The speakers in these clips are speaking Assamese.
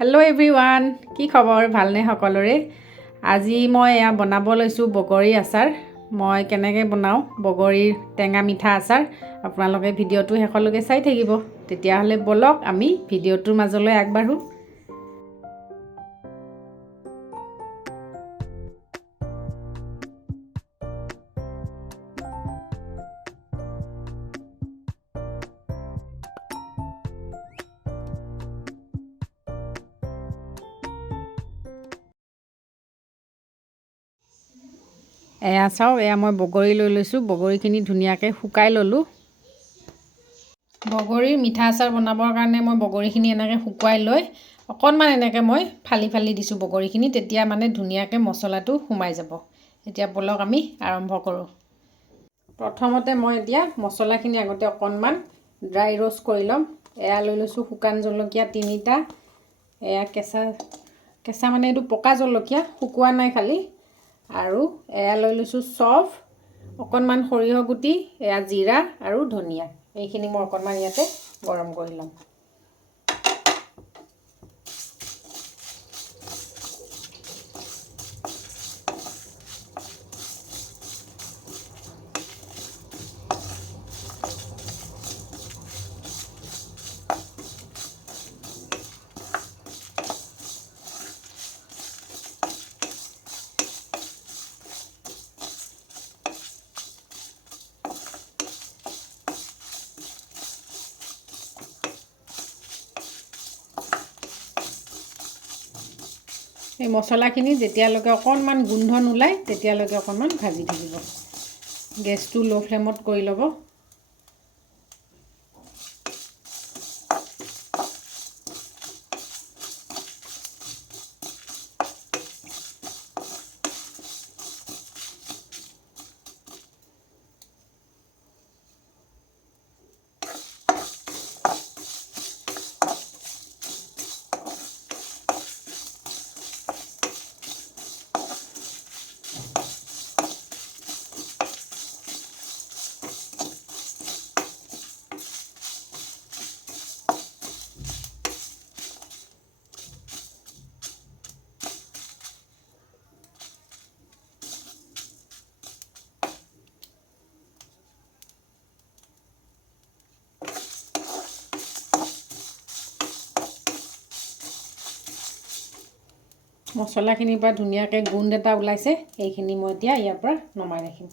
হেল্ল' এভৰিৱান, কি খবৰ? ভালনে সকলোৰে? আজি মই এয়া বনাব লৈছোঁ বগৰী আচাৰ। মই কেনেকৈ বনাওঁ বগৰীৰ টেঙা মিঠা আচাৰ, আপোনালোকে ভিডিঅ'টো শেষলৈকে চাই থাকিব। তেতিয়াহ'লে ব'লক আমি ভিডিঅ'টোৰ মাজলৈ আগবাঢ়োঁ। এয়া চাওক, এয়া মই বগৰী লৈ লৈছোঁ। বগৰীখিনি ধুনীয়াকৈ শুকাই ল'লোঁ। বগৰীৰ মিঠা আচাৰ বনাবৰ কাৰণে মই বগৰীখিনি এনেকৈ শুকুৱাই লৈ অকণমান এনেকৈ মই ফালি ফালি দিছোঁ বগৰীখিনি, তেতিয়া মানে ধুনীয়াকৈ মছলাটো সোমাই যাব। এতিয়া ব'লক আমি আৰম্ভ কৰোঁ। প্ৰথমতে মই এতিয়া মছলাখিনি আগতে অকণমান ড্ৰাই ৰ'ষ্ট কৰি ল'ম। এয়া লৈ লৈছোঁ শুকান জলকীয়া 3টা। এয়া কেঁচা মানে এইটো পকা জলকীয়া, শুকোৱা নাই খালি। আৰু এয়া লৈ লৈছোঁ চফ, অকণমান সৰিয়হ গুটি, এয়া জিৰা আৰু ধনিয়া। এইখিনি মই অকণমান ইয়াতে গৰম কৰি ল'ম। এই মছলাখিনি যেতিয়ালৈকে অকণমান গোন্ধ নোলায় তেতিয়ালৈকে অকণমান ভাজি থাকিব। গেছটো ল' ফ্লেমত কৰি ল'ব। মছলাখিনিৰ পৰা ধুনীয়াকৈ গোন্ধ এটা ওলাইছে। এইখিনি মই এতিয়া ইয়াৰ পৰা নমাই ৰাখিম।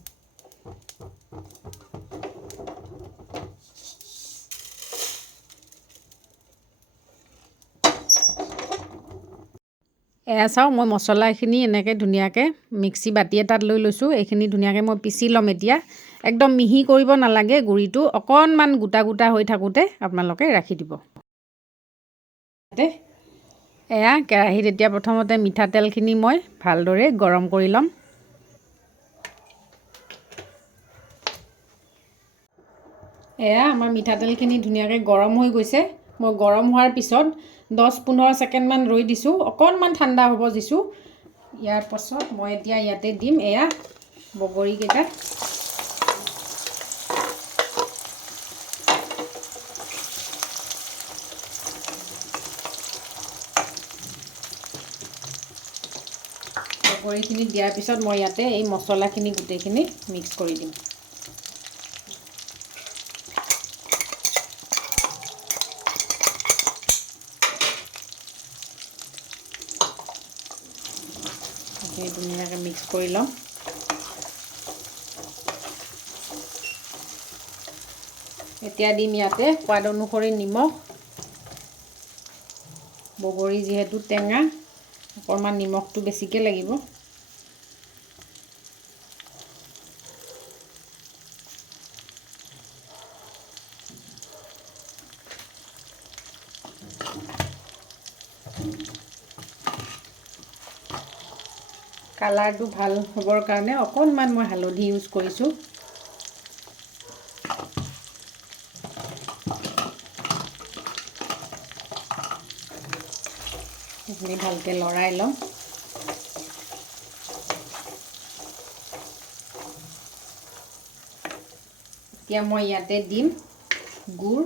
এয়া চাওক, মই মছলাখিনি এনেকৈ ধুনীয়াকৈ মিক্সি বাতি এটাত লৈ লৈছোঁ। এইখিনি ধুনীয়াকৈ মই পিচি ল'ম এতিয়া। একদম মিহি কৰিব নালাগে, গুড়িটো অকণমান গোটা গোটা হৈ থাকোঁতে আপোনালোকে ৰাখি দিব। এয়া কেৰাহীত এতিয়া প্ৰথমতে মিঠাতেলখিনি মই ভালদৰে গৰম কৰি ল'ম। এয়া আমাৰ মিঠাতেলখিনি ধুনীয়াকৈ গৰম হৈ গৈছে। মই গৰম হোৱাৰ পিছত 10-15 ছেকেণ্ডমান ৰৈ দিছোঁ, অকণমান ঠাণ্ডা হ'ব দিছোঁ। ইয়াৰ পাছত মই এতিয়া ইয়াতে দিম এয়া বগৰীকেইটা। বগৰীখিনি দিয়াৰ পিছত মই ইয়াতে এই মছলাখিনি গোটেইখিনি মিক্স কৰি দিম। ধুনীয়াকৈ মিক্স কৰি ল'ম। এতিয়া দিম ইয়াতে সোৱাদ অনুসৰি নিমখ। বগৰী যিহেতু টেঙা, অকণমান নিমখটো বেছিকৈ লাগিব। কালাৰটো ভাল হ'বৰ কাৰণে অকণমান মই হালধি ইউজ কৰিছোঁ। এইখিনি ভালকৈ লৰাই ল'ম। এতিয়া মই ইয়াতে দিম গুড়।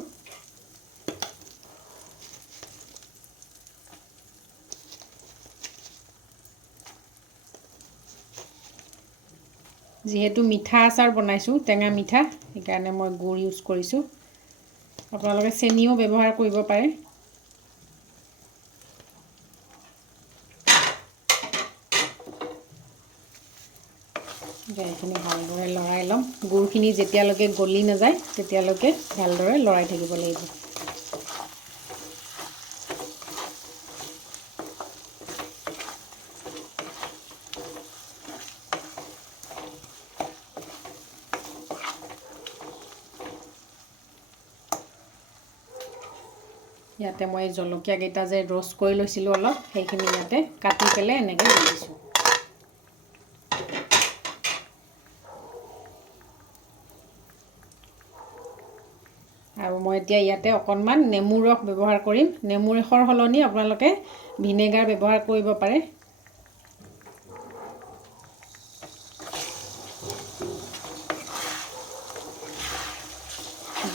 যিহেতু মিঠা আচাৰ বনাইছোঁ, টেঙা মিঠা, সেইকাৰণে মই গুড় ইউজ কৰিছোঁ। আপোনালোকে চেনিও ব্যৱহাৰ কৰিব পাৰে। এইখিনি ভালদৰে লৰাই ল'ম। গুড়খিনি যেতিয়ালৈকে গলি নাযায় তেতিয়ালৈকে ভালদৰে লৰাই থাকিব লাগিব। ইয়াতে মই জলকীয়াকেইটা যে ৰ'ষ্ট কৰি লৈছিলোঁ অলপ, সেইখিনি ইয়াতে কাটি পেলাই এনেকৈ দি দিছোঁ। আৰু মই এতিয়া ইয়াতে অকণমান নেমু ৰস ব্যৱহাৰ কৰিম। নেমু ৰসৰ সলনি আপোনালোকে ভিনেগাৰ ব্যৱহাৰ কৰিব পাৰে।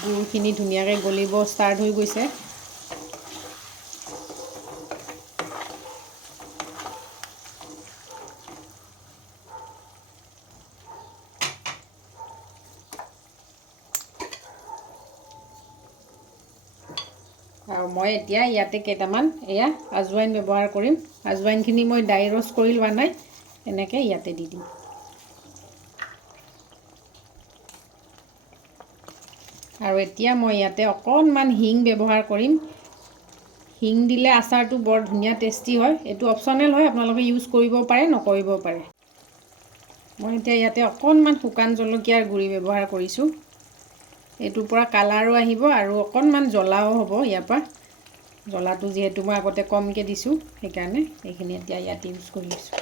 গুড়খিনি ধুনীয়াকৈ গলিব ষ্টাৰ্ট হৈ গৈছে। আৰু মই এতিয়া ইয়াতে কেইটামান আজৱাইন ব্যৱহাৰ কৰিম। আজৱাইনখিনি মই ড্ৰাই ৰ'ষ্ট কৰি লোৱা নাই, এনেকৈ ইয়াতে দি দিম। আৰু এতিয়া মই ইয়াতে অকণমান হিং ব্যৱহাৰ কৰিম। হিং দিলে আচাৰটো বৰ ধুনীয়া টেষ্টি হয়। এইটো অপশ্যনেল হয়, আপোনালোকে ইউজ কৰিব পাৰে, নকৰিব পাৰে। মই এতিয়া ইয়াতে অকণমান শুকান জলকীয়াৰ গুড়ি ব্যৱহাৰ কৰিছোঁ। এইটোৰ পৰা কালাৰো আহিব আৰু অকণমান জ্বলাও হ'ব। ইয়াৰ পৰা জ্বলাটো যিহেতু মই আগতে কমকৈ দিছোঁ, সেইকাৰণে এইখিনি এতিয়া ইয়াত ইউজ কৰি আছোঁ।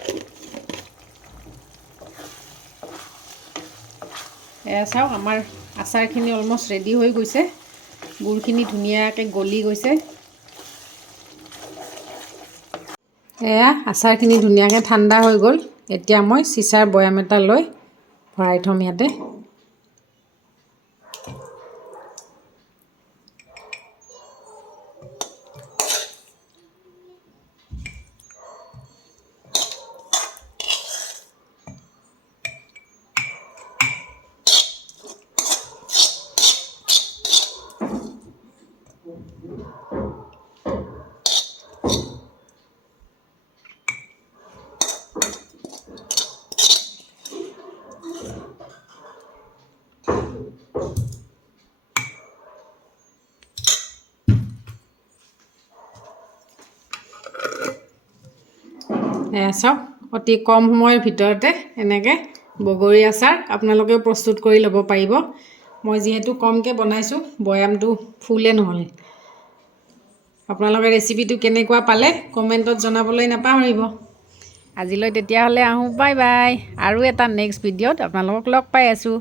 এয়া চাওক, আমাৰ আচাৰখিনি অলমষ্ট ৰেডি হৈ গৈছে। গুড়খিনি ধুনীয়াকৈ গলি গৈছে। এয়া আচাৰখিনি ধুনীয়াকৈ ঠাণ্ডা হৈ গ'ল। এতিয়া মই চিচাৰ বৈয়াম এটা লৈ ভৰাই থ'ম ইয়াতে। চাওক, অতি কম সময়ৰ ভিতৰতে এনেকৈ বগৰী আচাৰ আপোনালোকেও প্ৰস্তুত কৰি ল'ব পাৰিব। মই যিহেতু কমকৈ বনাইছোঁ, বৈয়ামটো ফুলে নহ'ল। আপোনালোকে ৰেচিপিটো কেনেকুৱা পালে কমেণ্টত জনাবলৈ নাপাহৰিব। আজিলৈ তেতিয়াহ'লে আহোঁ, বাই বাই। আৰু এটা নেক্সট ভিডিঅ'ত আপোনালোকক লগ পাই আছোঁ।